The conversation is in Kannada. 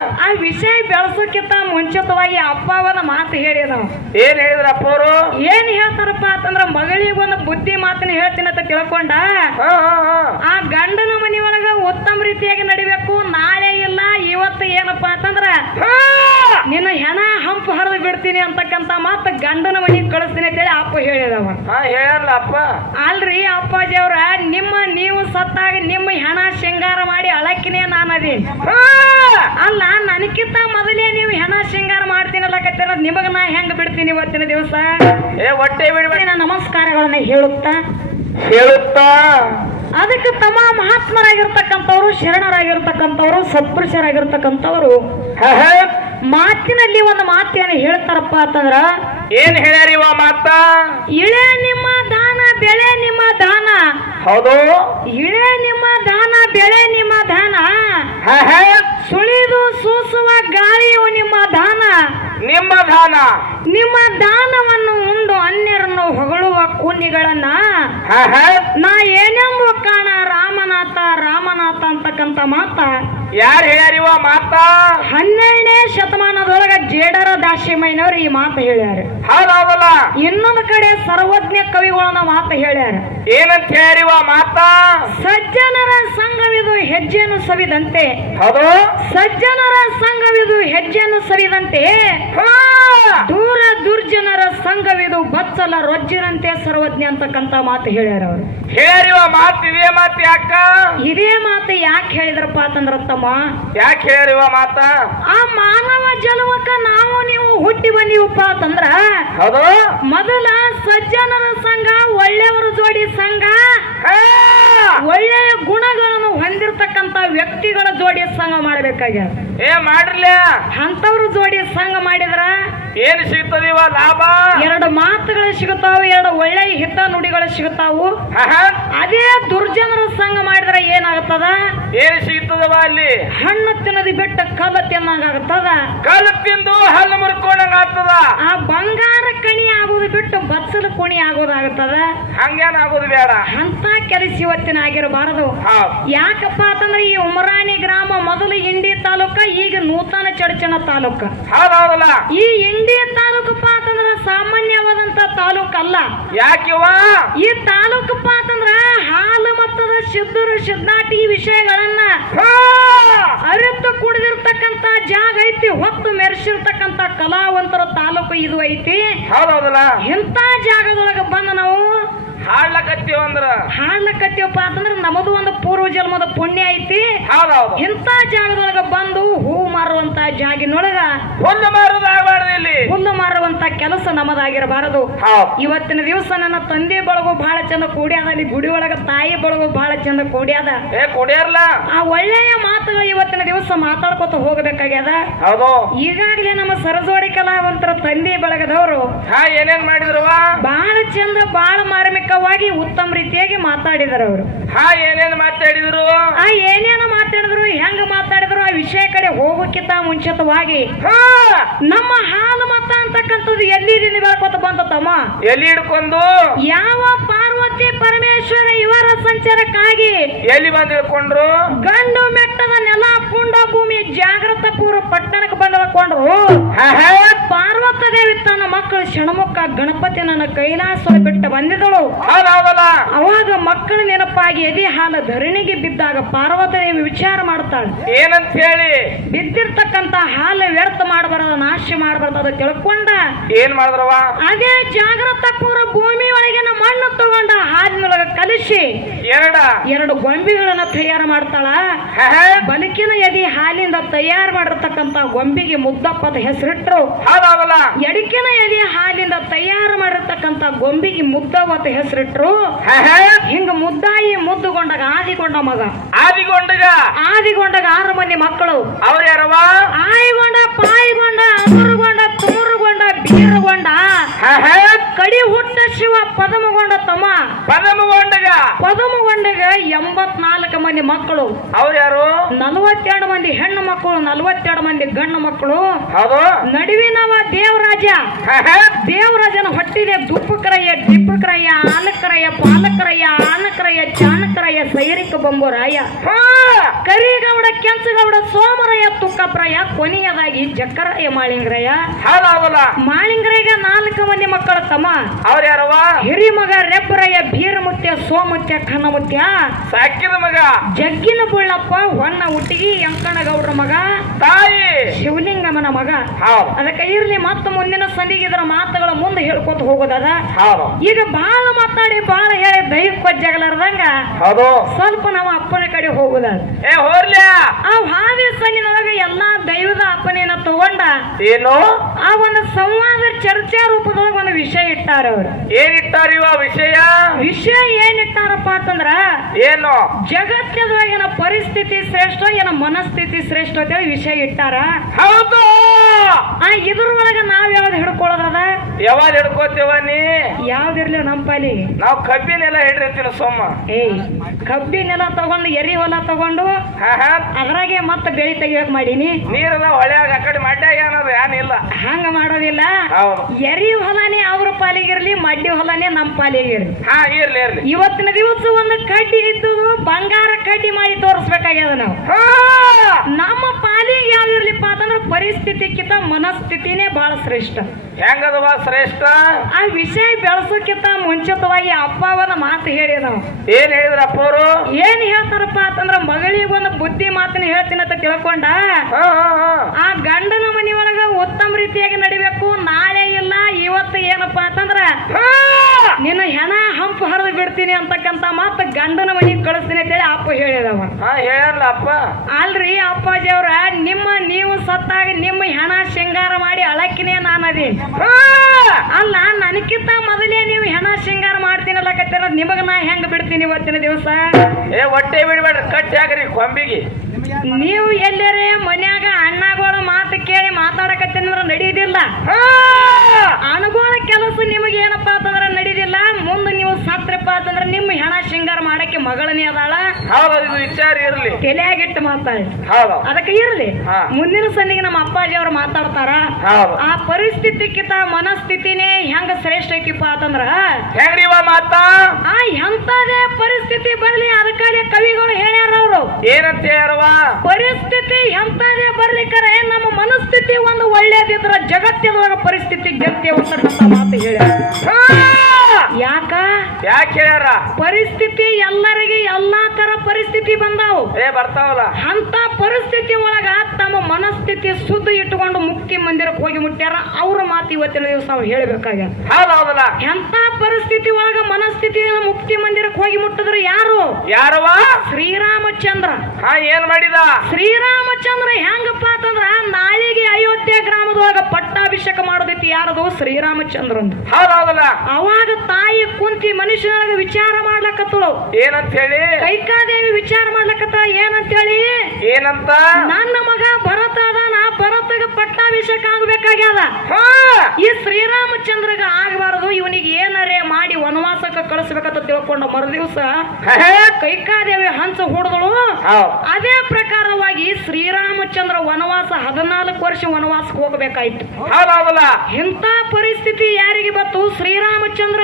ಆ ವಿಷಯ ಬೆಳೆಸೋಕ್ಕಿಂತ ಮುಂಚಿತವಾಗಿ ಅಪ್ಪ ಅವನ ಮಾತು ಹೇಳಿದ ಏನ್ ಹೇಳಿದ್ರ ಅವರು? ಏನ್ ಹೇಳ್ತಾರಪ್ಪ ಅಂತಂದ್ರ ಮಗಳಿಗೆ ಒಂದು ಬುದ್ಧಿ ಮಾತನ್ನ ಹೇಳ್ತೀನಿ ಅಂತ ತಿಳ್ಕೊಂಡ. ಆ ಗಂಡನ ಮನೆಯೊಳಗ ಉತ್ತಮ ರೀತಿಯಾಗಿ ನಡಿಬೇಕು ನಾಳೆ ಇಲ್ಲ ಇವತ್ತು ಏನಪ್ಪಾ ಅಂತಂದ್ರ ನಿನ್ನ ಹೆಣ ಹಂಪು ಹರಿದು ಬಿಡ್ತೀನಿ ಅಂತಕ್ಕಂತ ಮಾತು ಗಂಡನ ಮನೆಗೆ ಕಳಿಸ್ತೀನಿ ಅಂತೇಳಿ ಅಪ್ಪ ಹೇಳಿದವ. ಹೇಳಲ್ಲ ಅಪ್ಪ. ಅಲ್ರಿ ಅಪ್ಪಾಜಿ ಅವ್ರ ನಿಮ್ಮ ನೀವು ಸತ್ತಾಗ ನಿಮ್ಮ ಹೆಣ ಶೃಂಗಾರ ಮಾಡಿ ಅಳಕಿನೇ ನಾನು ಅದೀನಿ! ಅಲ್ಲ ನನಕ್ಕಿಂತ ಮೊದಲೇ ನೀವು ಹೆಣ ಶೃಂಗಾರ ಮಾಡ್ತೀನಲ್ಲಕತ್ತಿರ ನಿಮಗ ನಾ ಹೆಂಗ್ ಬಿಡ್ತೀನಿ ಇವತ್ತಿನ ದಿವಸ? ಏ ಹೊಟ್ಟೆ ಬಿಡ್ಬೇಡಿ ನಾನು ನಮಸ್ಕಾರಗಳನ್ನ ಹೇಳುತ್ತಾ? ಹೇಳುತ್ತಾ? ಅದಕ್ಕೆ ತಮ್ಮ ಮಹಾತ್ಮರಾಗಿರ್ತಕ್ಕಂಥವ್ರು ಶರಣರಾಗಿರ್ತಕ್ಕಂಥವ್ರು ಸತ್ಪುರುಷರಾಗಿರ್ತಕ್ಕಂಥವ್ರು. ಮಾತಿನಲ್ಲಿ ಒಂದು ಮಾತೇನು ಹೇಳ್ತಾರಪ್ಪ ಅಂತಂದ್ರ ಏನ್ ಹೇಳ್ಯಾರಿವ ಮಾತ? ಇಳೆ ನಿಮ್ಮ ದಾನ ಬೆಳೆ ನಿಮ್ಮ ದಾನ. ಹೌದು. ಇಳೆ ನಿಮ್ಮ ದಾನ ಬೆಳೆ ನಿಮ್ಮ ದಾನ. ಹಾ, ಹಾ. ಸುಳಿದು ಸೂಸುವ ಗಾಳಿಯು ನಿಮ್ಮ ದಾನ. ನಿಮ್ಮ ದಾನ. ನಿಮ್ಮ ದಾನವನ್ನು ಉಂಡು ಅನ್ಯರನ್ನು ಹೊಗಳುವ ಕೂನಿಗಳನ್ನ. ನಾ ಏನೆಂಬ ಕಾಣ ರಾಮನಾಥ ರಾಮನಾಥ ಅಂತಕ್ಕಂಥ ಮಾತ? ಯಾರ್ ಹೇಳ್ಯಾರಿವ ಮಾತ? ಹನ್ನೆರಡನೇ ಶತಮಾನದೊಳಗ ಜೇಡರ ದಾಶಿಮಯ್ಯನವರು ಈ ಮಾತು ಹೇಳ್ಯಾರ. ಹೌದೌದಲ್ಲ. ಇನ್ನೊಂದು ಕಡೆ ಸರ್ವಜ್ಞ ಕವಿಗಳನ್ನ ಮಾತು ಹೇಳ್ಯಾರ. ಏನಂತ ಹೇಳ್ಯಾರಿವ ಮಾತ? ಸಜ್ಜನರ ಸಂಘವಿದು ಹೆಜ್ಜೆಯನ್ನು ಸವಿದಂತೆ. ಹೌದು. ಸಜ್ಜನರ ಸಂಘವಿದು ಹೆಜ್ಜೆಯನ್ನು ಸವಿದಂತೆ! ದೂರ ದುರ್ಜನರ ಸಂಘವಿದು ಬಚ್ಚಲ ರೊಜ್ಜಿನಂತೆ ಸರ್ವಜ್ಞ ಅಂತಕ್ಕಂತ ಮಾತು ಹೇಳ್ಯಾರ ಅವರು. ಹೇಳಿರುವ ಮಾತು ಇದೇ ಮಾತು ಯಾಕ? ಇದೇ ಮಾತು ಯಾಕೆ ಹೇಳಿದ್ರಪ್ಪ ಅಂತಂದ್ರ ತಮ್ಮ ಯಾಕೆ ಹೇಳಿರುವ ಮಾತ? ಆ ಮಾನವ ಜಲವಕ್ಕ ನಾವು ನೀವು ಹುಟ್ಟಿ ಬಂದೀವಪ್ಪ ಅಂತಂದ್ರ ಹೌದು? ಮೊದಲ ಸಜ್ಜನರ ಸಂಘ ಒಳ್ಳೆಯವರ ಜೋಡಿ ಸಂಘ ಒಳ್ಳೆಯ ಗುಣಗಳನ್ನು ಹೊಂದಿರತಕ್ಕಂತ ವ್ಯಕ್ತಿಗಳ ಜೋಡಿ ಸಂಘ ಮಾಡಬೇಕಾಗ್ಯದ. ಏ ಮಾಡ್ರಲ್ಲ ಅಂತವ್ರ ಜೋಡಿ ಸಂಘ ಮಾಡಿದ್ರ ಏನ್ ಇವ ಲಾಭ? ಎರಡು ಮಾತುಗಳು ಸಿಗುತ್ತಾವು ಎರಡು ಒಳ್ಳೆಯ ಹಿತ ನುಡಿಗಳು ಸಿಗುತ್ತಾವು. ಅದೇ ದುರ್ಜನರ ಸಂಘ ಮಾಡಿದ್ರೆ ಏನಾಗುತ್ತದ? ಏನು ಸಿಗ್ತದವ ಅಲ್ಲಿ? ಹಣ್ಣು ತಿನ್ನದಿ ಬಿಟ್ಟು ಕಲ್ಲ ತಿನ್ನಂಗಾಗುತ್ತದ ಕಲ್ಲು ತಿಂದು ಹಲ್ಲು ಮುರ್ಕೊಂಡಂಗ ಆಗ್ತದ? ಆ ಬಂಗಾರ ಕಣಿ ಆಗೋದು ಬಿಟ್ಟು ಬಚ್ಚಲು ಕುಣಿ ಆಗೋದಾಗುತ್ತದ ಹಂಗೇನ ಆಗೋದು ಬೇಡ. ಅಂತ ಕೆಲಸ ಇವತ್ತಿನ ಆಗಿರಬಾರದು. ಯಾಕಪ್ಪ ಅಂತಂದ್ರೆ ಈ ಉಮರಾಣಿ ಗ್ರಾಮ ಮೊದಲು ಇಂಡಿ ತಾಲೂಕ ಈಗ ನೂತನ ಚಡಚಣ ತಾಲೂಕ. ಹೌದೌದಲ್ಲ ಈ ಇಂಡಿ ತಾಲೂಕಪ್ಪ ಅಂತಂದ್ರ ಸಾಮಾನ್ಯವಾದಂತ ತಾಲೂಕಲ್ಲ. ಯಾಕಿವ ಈ ತಾಲೂಕಪ್ಪ ಅಂತಂದ್ರ ಹಾಲು ಮತ್ತದ ಸಿದ್ಧರು ಸಿದ್ಧಾಟಿ ವಿಷಯಗಳನ್ನ! ಅರಿತು ಕುಡಿದಿರ್ತಕ್ಕಂತ ಜಾಗ ಐತಿ ಹೊತ್ತು ಮೆರೆಸಿರ್ತಕ್ಕಂತ ಕಲಾವಂತರ ತಾಲೂಕು ಇದು ಐತಿ. ಇಂತ ಇಂಥ ಜಾಗದೊಳಗ ಬಂದ ನಾವು ಹಾಡ್ಲಕತ್ತೀವ ಅಂದ್ರ? ಹಾಡ್ಲಕತ್ತೀವಪ್ಪ ಅಂತಂದ್ರ ನಮದು ಒಂದು ಪೂರ್ವ ಜನ್ಮದ ಪುಣ್ಯ ಐತಿ. ಹೌದೌದು. ಇಂಥ ಜಾಗದೊಳಗ ಬಂದು ಹೂ ಮಾರುವಂತ ಜಾಗಿನೊಳಗ ಹುಲ್ಲು ಮಾರುದು ಆಗ್ಬಾರ್ದು ಇಲ್ಲಿ. ಹುಲ್ಲು ಮಾರುವಂತ ಕೆಲಸ ನಮದಾಗಿರಬಾರದು ಇವತ್ತಿನ ದಿವಸ ನನ್ನ ತಂದೆ ಬಳಗು ಬಹಳ ಚಂದ ಕೂಡ್ಯಾದ ಅಲ್ಲಿ ಗುಡಿ ಒಳಗ ತಾಯಿ ಬಳಗು ಬಹಳ ಚಂದ ಕೂಡ್ಯಾದ ಏ ಕುಡಿಯರ್ಲ? ಆ ಒಳ್ಳೆಯ ಮಾತುಗಳು ಇವತ್ತಿನ ದಿವಸ ಮಾತಾಡ್ಕೊತ ಹೋಗ್ಬೇಕಾಗ್ಯದ? ಹೌದು. ಈಗಾಗಲೇ ನಮ್ಮ ಸರಜೋಡಿ ಕಲಾವಂತರ ತಂದೆ ಬಳಗದವರು ಏನೇನ್ ಮಾಡಿದ್ರು ಬಹಳ ಚಂದ ಬಹಳ ಮಾರ್ಮಿಕವಾಗಿ ಉತ್ತಮ ರೀತಿಯಾಗಿ ಮಾತಾಡಿದರು ಅವರು ಹಾ ಏನೇನ್ ಮಾತಾಡಿದ್ರು? ಆ ಏನೇನು ಹೆಂಗ ಮಾತಾಡಿದ್ರು ಆ ವಿಷಯ ಕಡೆ ಹೋಗೋಕ್ಕಿಂತ ಮುಂಚಿತವಾಗಿ ನಮ್ಮ ಹಾಲು ಮತ ಅಂತಕ್ಕಂಥದ್ದು ಎಲ್ಲಿ ಬೆಳ್ಕೊತ ಬಂತ ತಮ್ಮ? ಎಲ್ಲಿ ಹಿಡ್ಕೊಂಡು? ಯಾವ ಪಾರ್ವತಿ ಪರಮೇಶ್ವರ ಇವರ ಸಂಚಾರಕ್ಕಾಗಿ ಎಲ್ಲಿ ಬಂದು ಹಿಡ್ಕೊಂಡ್ರು? ಗಂಡು ಮೆಟ್ಟದ ನೆಲ ಪುಂಡ ಭೂಮಿ ಜಾಗೃತ ಪೂರ್ವ ಪಟ್ಟಣಕ್ಕೆ ಬಂದಕೊಂಡ್ರು ಹಾ, ಹಾ. ಪಾರ್ವತ ದೇವಿ ತನ್ನ ಮಕ್ಕಳು ಷಣ್ಮುಖ ಗಣಪತಿ ನನ್ನ ಕೈಲಾಸ ಬಿಟ್ಟು ಬಂದಿದ್ದಳು. ಹೌದೌದಲ್ಲ ಅವಾಗ ಮಕ್ಕಳ ನೆನಪಾಗಿ ಎದಿ ಹಾಲ ಧರಣಿಗೆ ಬಿದ್ದಾಗ ಪಾರ್ವತ ವಿಚಾರ ಮಾಡ್ತಾಳೆ. ಏನಂತ ಹೇಳಿ? ಬಿದ್ದಿರ್ತಕ್ಕಂತ ಹಾಲ ವ್ಯರ್ಥ ಮಾಡಬಾರದು ನಾಶ ಮಾಡಬಾರದ ಅದ ತಿಳ್ಕೊಂಡ. ಏನ್ ಮಾಡಿದ್ರವ ಅದೇ ಜಾಗ್ರತ ಪೂರ್ವ ಭೂಮಿ ಒಳಗಿನ ಮಣ್ಣು ತಗೊಂಡ ಹಾಲಿನೊಳಗ ಕಲಿಸಿ ಎರಡ. ಎರಡು ಗೊಂಬೆಗಳನ್ನ ತಯಾರು ಮಾಡ್ತಾಳ. ಬಲಕಿನ ಎದಿ ಹಾಲಿಂದ ತಯಾರು ಮಾಡಿರ್ತಕ್ಕಂತ ಗೊಂಬೆಗೆ ಮುದ್ದಪ್ಪದ ಹೆಸರಿಟ್ರು ಹೌದೌದಲ್ಲ ಎಡಕಿನ ಎದೆ ಹಾಲಿಂದ ತಯಾರು ಮಾಡಿರ್ತಕ್ಕಂತ ಗೊಂಬೆಗೆ ಮುದ್ದವತ್ತ ಹೆಸರಿಟ್ರು. ಹಿಂಗ ಮುದ್ದಾಯಿ ಮುದ್ದುಗೊಂಡಾಗ ಆದಿಗೊಂಡ ಮಗ. ಆದಿಗೊಂಡಗ? ಆದಿಗೊಂಡಾಗ ಆರು ಮಂದಿ ಮಕ್ಕಳು. ಅವ್ರ ಯಾರವ ಆಯಿಗೊಂಡ ಪಾಯಿಗೊಂಡ ಅಮರುಗೊಂಡ ತುಮರುಗೊಂಡ ಬೀರುಗೊಂಡ. ಕಡಿ ಹುಟ್ಟ ಶಿವ ಪದಮಗೊಂಡ ತಮ್ಮ. ಪದಮಗೊಂಡಗ? ಪದಮಗೊಂಡಗ ಎಂಬತ್ನಾಲ್ಕು ಮಂದಿ ಮಕ್ಕಳು. ಅವ್ರು ಯಾರು ನಲವತ್ತೆರಡು ಮಂದಿ ಹೆಣ್ಣು ಮಕ್ಕಳು ನಲವತ್ತೆರಡು ಮಂದಿ ಗಂಡು ಮಕ್ಕಳು. ನಡುವಿನವ ದೇವರಾಜ. ದೇವರಾಜನ ಹೊಟ್ಟಿದೆ ದುಪ್ಪಕರಯ್ಯ ட்ரிப்புக்கிறையா ஆளுக்கிறையா ಪಾಲಕರಯ್ಯ ಆನಕರಯ್ಯ ಚಾನಕರಯ ಸೈರಿಕ ಬಂಬುರಾಯ. ಕರಿಗೌಡ ಕೆಂಚಗೌಡ ಸೋಮರಯ್ಯ ತುಕ್ಕಪ್ರಯ ಕೊನೆಯದಾಗಿ ಮಾಳಿಂಗರಯ್ಯ. ಮಾಳಿಂಗ್ರಯ ಹೌದಲ್ಲ ಮಾಳಿಂಗರಯ್ಯ ನಾಲ್ಕು ಮಂದಿ ಮಕ್ಕಳ ತಮ್ಮ. ಅವ್ರು ಯಾರವ ಹಿರಿಮಗ ರೆಬ್ಬರಯ್ಯ ಬೀರಮುತ್ಯ ಸೋಮುತ್ಯ ಸಾಕಿದ ಮಗ. ಜಗ್ಗಿನ ಬುಳ್ಳಪ್ಪ ಹೊನ್ನ ಹುಟ್ಟಿಗಿ ಗೌಡ್ರ ಮಗ. ತಾಯಿ. ಶಿವಲಿಂಗಮ್ಮನ ಮಗ. ಅದಕ್ಕೆ ಇರ್ಲಿ ಮತ್ತೆ ಮುಂದಿನ ಸಂದಿಗೆ ಇದರ ಮಾತುಗಳ ಮುಂದೆ ಹೇಳ್ಕೊತ ಹೋಗೋದದ. ಈಗ ಬಾಳ ಮಾತಾಡಿ ಬಹಳ ಕೊಜ್ಜಗಲಾರ್ದಂಗ ಹೌದು. ಸ್ವಲ್ಪ ನಾವು ಅಪ್ಪನ ಕಡೆ ಹೋಗುದ ಏ ಆ ಹಾದಿ ಸನ್ನಿನೊಳಗ ಎಲ್ಲಾ ದೈವದ ಅಪ್ಪನೇನ ತಗೊಂಡ ಏನು? ಆ ಒಂದು ಸಂವಾದ ಚರ್ಚಾ ರೂಪದೊಳಗ ಒಂದು ವಿಷಯ ಇಟ್ಟಾರ ಅವ್ರು. ಏನಿಟ್ಟಾರ ವಿಷಯ? ವಿಷಯ ಏನ್ ಇಟ್ಟಾರಪ್ಪ ಅಂತಂದ್ರ ಏನು? ಜಗತ್ತಿನೊಳಗಿನ ಪರಿಸ್ಥಿತಿ ಶ್ರೇಷ್ಠ ಏನ ಮನಸ್ಥಿತಿ ಶ್ರೇಷ್ಠ ಅಂತೇಳಿ ವಿಷಯ ಇಟ್ಟಾರ. ಹೌದು. ಆ ಇದ್ರೊಳಗ ನಾವ್ ಯಾವ್ದು ಹಿಡ್ಕೊಳ್ಳೋದ್ರದ? ಯಾವಾಗ ಹಿಡ್ಕೋತೇವ ನೀ? ಯಾವ್ದಿರ್ಲಿ ನಮ್ಮ ಪಾಲಿ. ನಾವು ಕಬ್ಬಿನೆಲ್ಲ ಹಿಡಿರ್ತೀವಿ ಸೋಮ. ಏಯ್ ಕಬ್ಬಿನೆಲ್ಲ ತಗೊಂಡು ಎರಿ ಹೊಲ ತಗೊಂಡು ಅದ್ರಾಗೆ ಮತ್ತೆ ಬೆಳಿ ತೆಗಿಯಕ್ ಮಾಡೀನಿ. ನೀರೆಲ್ಲ ಹೊಳ್ಯಾಗ ಆ ಕಡೆ ಮಾಡ್ಯಾಗ ಅನ್ನೋದು ಏನಿಲ್ಲ ಹಂಗ ಮಾಡೋದಿಲ್ಲ. ಎರಿ ಹೊಲನೇ ಅವ್ರ ಪಾಲಿಗಿರ್ಲಿ ಮಡ್ಡಿ ಹೊಲನೇ ನಮ್ಮ ಪಾಲಿಗಿರ್ಲಿ. ಹಾ ಇರ್ಲಿ ಇರ್ಲಿ. ಇವತ್ತಿನ ದಿವಸ ಒಂದು ಕಡ್ಡಿ ಇದ್ದು ಬಂಗಾರ ಕಡ್ಡಿ ಮಾಡಿ ತೋರಿಸ್ಬೇಕಾಗ್ಯದ ನಾವು. ನಮ್ಮ ಪರಿಸ್ಥಿತಿಕ್ಕಿಂತ ಮನಸ್ಥಿತಿನೇ ಬಹಳ ಶ್ರೇಷ್ಠ. ಹೆಂಗದವ ಶ್ರೇಷ್ಠ? ಆ ವಿಷಯ ಬೆಳೆಸೋಕ್ಕಿಂತ ಮುಂಚಿತವಾಗಿ ಅಪ್ಪ ಅವನ ಮಾತು ಹೇಳಿ ನಾವು ಏನ್ ಹೇಳಿದ್ರಪ್ಪ ಅವರು? ಏನ್ ಹೇಳ್ತಾರಪ್ಪ ಅಂತಂದ್ರ ಮಗಳಿಗೊಂದು ಬುದ್ಧಿ ಮಾತನ್ನ ಹೇಳ್ತೀನಿ ಅಂತ ತಿಳ್ಕೊಂಡ. ಹಾ ಹಾ ಹಾ. ಆ ಗಂಡನ ಮನೆಯೊಳಗ ಉತ್ತಮ ರೀತಿಯಾಗಿ ನಡಿಬೇಕು ನಾಳೆ ಇಲ್ಲ ಇವತ್ತು ಏನಪ್ಪಾ ಅಂತಂದ್ರ ನಿನ್ನ ಹೆಣ ಹಂಪು ಹರಿದು ಬಿಡ್ತೀನಿ ಅಂತಕ್ಕಂತ ಮಾತು ಗಂಡನ ಮನೆಗೆ ಕಳಿಸ್ತೀನಿ ಅಂತೇಳಿ ಅಪ್ಪ ಹೇಳಿದವ. ಹೇಳಲ್ಲ ಅಪ್ಪ. ಅಲ್ರಿ ಸತ್ತಾಗ ನಿಮ್ಮ ಹೆಣ ಶೃಂಗಾರ ಮಾಡಿ ಅಳಕಿನೇ ನಾನು ಅದೀನಿ ಹಾ! ಅಲ್ಲ ನನಕ್ಕಿಂತ ಮೊದಲೇ ನೀವು ಹೆಣ ಶೃಂಗಾರ ಮಾಡ್ತೀನಲ್ಲಕತ್ತೀರ ನಿಮಗ ನಾ ಹೆಂಗ್ ಬಿಡ್ತೀನಿ ಇವತ್ತಿನ ದಿವಸ? ಏ ಹೊಟ್ಟೆ ಬಿಡ್ಬೇಡ್ರಿ ಕಟ್ಟಿ ಹಾಕ್ರಿ ಕೊಂಬಿಗೆ. ನೀವು ಎಲ್ಲರೇ ಮನ್ಯಾಗ ಅಣ್ಣಗಳು ಮಾತು ಕೇಳಿ ಮಾತಾಡಕತ್ತೀನಂದ್ರ ನಡೀದಿಲ್ಲ. ಹಾ! ಅನುಗುಣ ಕೆಲಸ ನಿಮಗೆ ಏನಪ್ಪಾ ಅಂತಂದ್ರೆ ನಡೀದಿಲ್ಲ. ಮುಂದೆ ನೀವು ಸತ್ರಪ್ಪ ಅಂತಂದ್ರೆ ನಿಮ್ಮ ಹೆಣ ಶೃಂಗಾರ ಮಾಡಕ್ಕೆ ಮಗಳನೇ ಅದಾಳ. ಹೌದು ಇದು ವಿಚಾರ ಇರಲಿ. ತಲೆಯಾಗಿಟ್ಟು ಮಾತಾಡಿ. ಹೌದು ಅದಕ್ಕೆ ಇರಲಿ. ಹಾ. ಮುಂದಿನ ಸಂದಿಗೆ ನಮ್ಮ ಅಪ್ಪಾಜಿ ಅವ್ರು ಮಾತಾಡ್ತಾರ ಹೌದು ಆ ಪರಿಸ್ಥಿತಿಕ್ಕಿಂತ ಮನಸ್ಥಿತಿನೇ ಹೆಂಗ ಶ್ರೇಷ್ಠ ಐತಿಪ್ಪ ಅಂತಂದ್ರ? ಹೆಂಗ್ರಿವ ಮಾತಾ? ಆ ಎಂತದೇ ಪರಿಸ್ಥಿತಿ ಬರ್ಲಿ ಅದಕ್ಕಾಗಿ ಕವಿಗಳು ಹೇಳ್ಯಾರ ಅವರು. ಏನಂತ ಹೇಳುವ ಪರಿಸ್ಥಿತಿ ಎಂತದೇ ಬರ್ಲಿಕ್ಕರೆ ನಮ್ಮ ಮನಸ್ಥಿತಿ ಒಂದು ಒಳ್ಳೇದಿದ್ರ ಜಗತ್ತಿನೊಳಗ ಪರಿಸ್ಥಿತಿ ಗತ್ಯ ಅಂತ ಮಾತು ಹೇಳ್ಯಾರ. ಹಾ. ಯಾಕೆ ಹೇಳ್ಯಾರ? ಪರಿಸ್ಥಿತಿ ಎಲ್ಲರಿಗೆ ಎಲ್ಲಾ ತರ ಪರಿಸ್ಥಿತಿ ಬಂದಾವು. ಏ ಬರ್ತಾವಲ್ಲ. ಅಂತ ಪರಿಸ್ಥಿತಿ ಒಳಗ ತಮ್ಮ ಮನಸ್ಥಿತಿ ಶುದ್ಧ ಇಟ್ಟುಕೊಂಡು ಮುಕ್ತಿ ಮಂದಿರಕ್ಕೆ ಹೋಗಿ ಮುಟ್ಟ್ಯಾರ. ಅವ್ರ ಮಾತು ಇವತ್ತಿನ ದಿವಸ ನಾವು ಹೇಳ್ಬೇಕಾಗ್ಯದ. ಹೌದು ಹೌದಲ್ಲ ಎಂತ ಪರಿಸ್ಥಿತಿ ಒಳಗ ಮನಸ್ಥಿತಿ ಮುಕ್ತಿ ಮಂದಿರಕ್ಕೆ ಹೋಗಿ ಮುಟ್ಟಿದ್ರು ಯಾರು? ಯಾರವ ಶ್ರೀರಾಮಚಂದ್ರ. ಹಾ ಏನ್ ಮಾಡಿದ? ಶ್ರೀರಾಮಚಂದ್ರ ಹೆಂಗಪ್ಪ ಅಂತಂದ್ರ ನಾಳೆಗೆ ಅಯೋಧ್ಯೆ ಗ್ರಾಮದೊಳಗ ಪಟ್ಟಾಭಿಷೇಕ ಮಾಡೋದೈತಿ ಯಾರದು? ಶ್ರೀರಾಮಚಂದ್ರಂದು. ಹೌದು ಹೌದಲ್ಲ ಅವಾಗ ತಾಯಿ ಕುಂತಿ ಮನುಷ್ಯನೊಳಗ ವಿಚಾರ ಮಾಡ್ಲಕತ್ತಳು. ಏನಂತ ಹೇಳಿ ಕೈಕಾದೇವಿ ವಿಚಾರ ಮಾಡ್ಲಕತ್ತ ಏನಂತೇಳಿ? ಏನಂತ? ನನ್ನ ಮಗ ಭರತ ಅದಾನ ಭರತಗ ಪಟ್ಟಾಭಿಷೇಕ ಆಗ್ಬೇಕಾಗ್ಯದ. ಈ ಶ್ರೀರಾಮಚಂದ್ರಗ ಆಗಬಾರದು ಇವನಿಗೆ ಏನರೇ ಮಾಡಿ ವನವಾಸಕ್ಕೆ ಕಳಿಸ್ಬೇಕಂತ ತಿಳ್ಕೊಂಡ ಮರುದಿವಸ ಕೈಕಾದೇವಿ ಹಂಸ ಹೊಡೆದಳು. ಅದೇ ಪ್ರಕಾರವಾಗಿ ಶ್ರೀರಾಮಚಂದ್ರ ವನವಾಸ ಹದಿನಾಲ್ಕು ವರ್ಷ ವನವಾಸಕ್ಕೆ ಹೋಗಬೇಕಾಯ್ತು. ಇಂಥ ಪರಿಸ್ಥಿತಿ ಯಾರಿಗೆ ಬತ್ತು ಶ್ರೀರಾಮಚಂದ್ರ